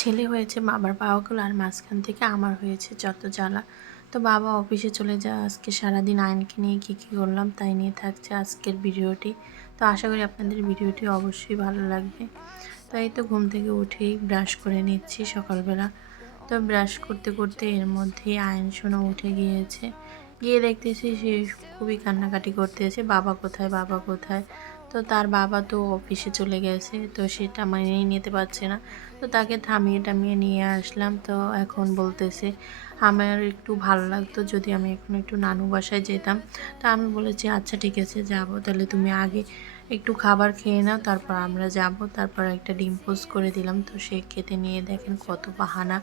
ছেলে হয়েছে বাবার পাওয়াগুলো আর মাঝখান থেকে আমার হয়েছে যত জ্বালা। তো বাবা অফিসে চলে যায়, আজকে সারাদিন আয়নকে নিয়ে কী কী করলাম তাই নিয়ে থাকছে আজকের ভিডিওটি। তো আশা করি আপনাদের ভিডিওটি অবশ্যই ভালো লাগবে। তো এই তো ঘুম থেকে উঠেই ব্রাশ করে নিচ্ছি সকালবেলা। তো ব্রাশ করতে করতে এর মধ্যেই আয়ন সোনা উঠে গিয়েছে। গিয়ে দেখতেছি সে খুবই কান্নাকাটি করতেছে, বাবা কোথায় বাবা কোথায়। তো তার বাবা তো অফিসে চলে গেছে, তো সেটা মানিয়ে নিতে পারছে না। তো তাকে থামিয়ে টামিয়ে নিয়ে আসলাম। তো এখন বলতেছে আমার একটু ভালো লাগতো যদি আমি এখন একটু নানু বাসায় যেতাম। তো আমি বলেছি আচ্ছা ঠিক আছে যাবো, তাহলে তুমি আগে একটু খাবার খেয়ে নাও, তারপর আমরা যাব। তারপর একটা ডিম পোস্ট করে দিলাম, তো সে খেতে নিয়ে দেখেন কত বাহানা।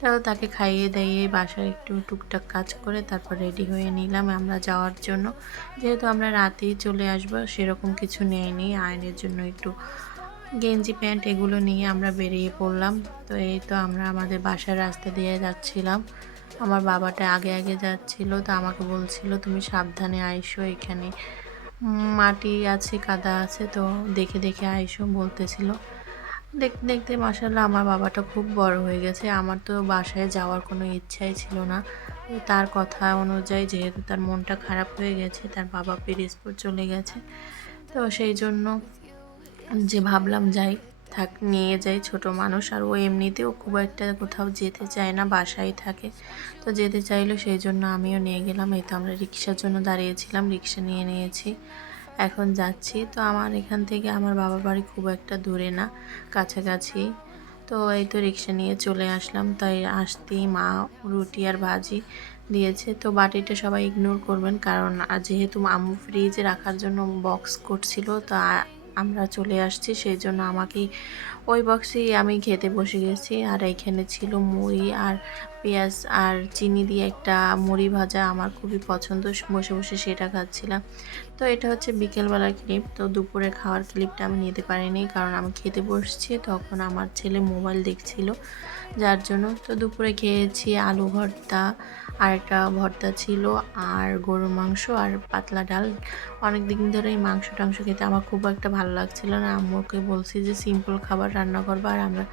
তো তাকে খাইয়ে দাইয়ে বাসায় একটু টুকটাক কাজ করে তারপর রেডি হয়ে নিলাম আমরা যাওয়ার জন্য। যেহেতু আমরা রাতেই চলে আসবো সেরকম কিছু নেয়নি, আয়নের জন্য একটু গেঞ্জি প্যান্ট এগুলো নিয়ে আমরা বেরিয়ে পড়লাম। তো এই তো আমরা আমাদের বাসার রাস্তা দিয়ে যাচ্ছিলাম। আমার বাবাটা আগে আগে যাচ্ছিল, তো আমাকে বলছিল তুমি সাবধানে আইসো, এখানে মাটি আছে কাদা আছে, তো দেখে দেখে আইসো বলতেছিল। দেখতে দেখতে মাশাআল্লাহ আমার বাবাটা খুব বড় হয়ে গেছে। আমার তো বাসায় যাওয়ার কোনো ইচ্ছাই ছিল না। তো তার কথা অনুযায়ী যেহেতু তার মনটা খারাপ হয়ে গেছে, তার বাবা পিরোজপুর চলে গেছে, তো সেই জন্য যে ভাবলাম যাই, থাক নিয়ে যাই, ছোট মানুষ আর ও এমনিতেও খুব একটা কোথাও যেতে চায় না, বাসায় থাকে। তো যেতে চাইলো সেই জন্য আমিও নিয়ে গেলাম। এই তো আমরা রিক্সার জন্য দাঁড়িয়েছিলাম, রিক্সা নিয়ে নিয়েছি, এখন যাচ্ছি। তো আমার এখান থেকে আমার বাবার বাড়ি খুব একটা দূরে না, কাছাকাছি। তো এই তো রিক্সা নিয়ে চলে আসলাম। তাই আসতেই মা রুটি আর ভাজি দিয়েছে। তো বাটিটা সবাই ইগনোর করবেন, কারণ যেহেতু আম্মু ফ্রিজে রাখার জন্য বক্স করছিল, তো আমরা চলে আসছি সেই জন্য আমাকেই ওই বক্সেই আমি খেতে বসে গেছি। আর এখানে ছিল মুড়ি আর পেঁয়াজ আর চিনি দিয়ে একটা মুড়ি ভাজা, আমার খুবই পছন্দ, বসে বসে সেটা খাচ্ছিলাম। তো এটা হচ্ছে বিকেলবেলার ক্লিপ। তো দুপুরে খাওয়ার ক্লিপটা আমি নিতে পারিনি, কারণ আমি খেতে বসছি তখন আমার ছেলে মোবাইল দেখছিল, যার জন্য। তো দুপুরে খেয়েছি আলু ভর্তা, আর একটা ভর্তা ছিল, আর গরুর মাংস আর পাতলা ডাল। অনেক দিন ধরে এই মাংস টাংস খেতে আমার খুব একটা ভালো লাগছিল না, আম্মুকে বলছি যে সিম্পল খাবার রান্না করবো আর আমরা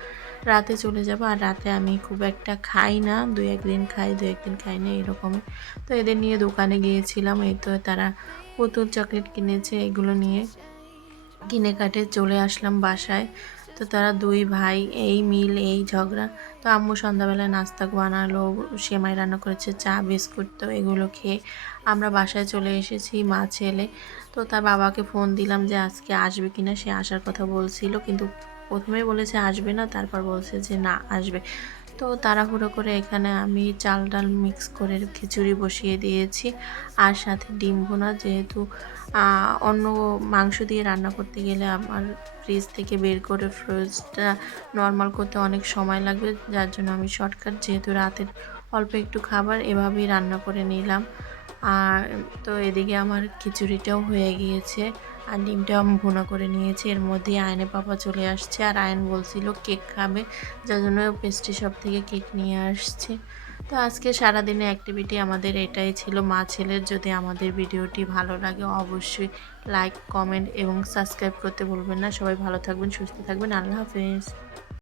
রাতে চলে যাব। আর রাতে আমি খুব একটা খাই না, দুই একদিন খাই দুই একদিন খাই না এরকম। তো এদের নিয়ে দোকানে গিয়েছিলাম, এই তো তারা পুতুল চকলেট কিনেছে, এগুলো নিয়ে কিনে কাটে চলে আসলাম বাসায়। তো তারা দুই ভাই এই মিল এই ঝগড়া। তো আম্মু সন্ধ্যাবেলায় নাস্তা বানালো, সেমাই রান্না করেছে, চা বিস্কুট, তো এগুলো খেয়ে আমরা বাসায় চলে এসেছি মা ছেলে। তো তার বাবাকে ফোন দিলাম যে আজকে আসবে কিনা, সে আসার কথা বলছিল, কিন্তু প্রথমে বলেছে আসবে না, তারপর বলছে যে না আসবে। তো তাড়াহুড়ো করে এখানে আমি চাল ডাল মিক্স করে খিচুড়ি বসিয়ে দিয়েছি, আর সাথে ডিম ভুনা। যেহেতু অন্য মাংস দিয়ে রান্না করতে গেলে আমার ফ্রিজ থেকে বের করে ফ্রোজটা নর্মাল করতে অনেক সময় লাগবে, যার জন্য আমি শর্টকাট, যেহেতু রাতের অল্প একটু খাবার, এভাবেই রান্না করে নিলাম। আর তো এদিকে আমার খিচুড়িটাও হয়ে গিয়েছে, আর ডিমটাও আমি ভুনা করে নিয়েছি। এর মধ্যে আয়নের পাপা চলে আসছে, আর আয়ন বলছিল কেক খাবে, যার জন্য পেস্ট্রি শপ থেকে কেক নিয়ে আসছে। তো আজকে সারাদিনে অ্যাক্টিভিটি আমাদের এটাই ছিল মা ছেলের। যদি আমাদের ভিডিওটি ভালো লাগে অবশ্যই লাইক কমেন্ট এবং সাবস্ক্রাইব করতে ভুলবেন না। সবাই ভালো থাকবেন, সুস্থ থাকবেন, আল্লাহ হাফেজ।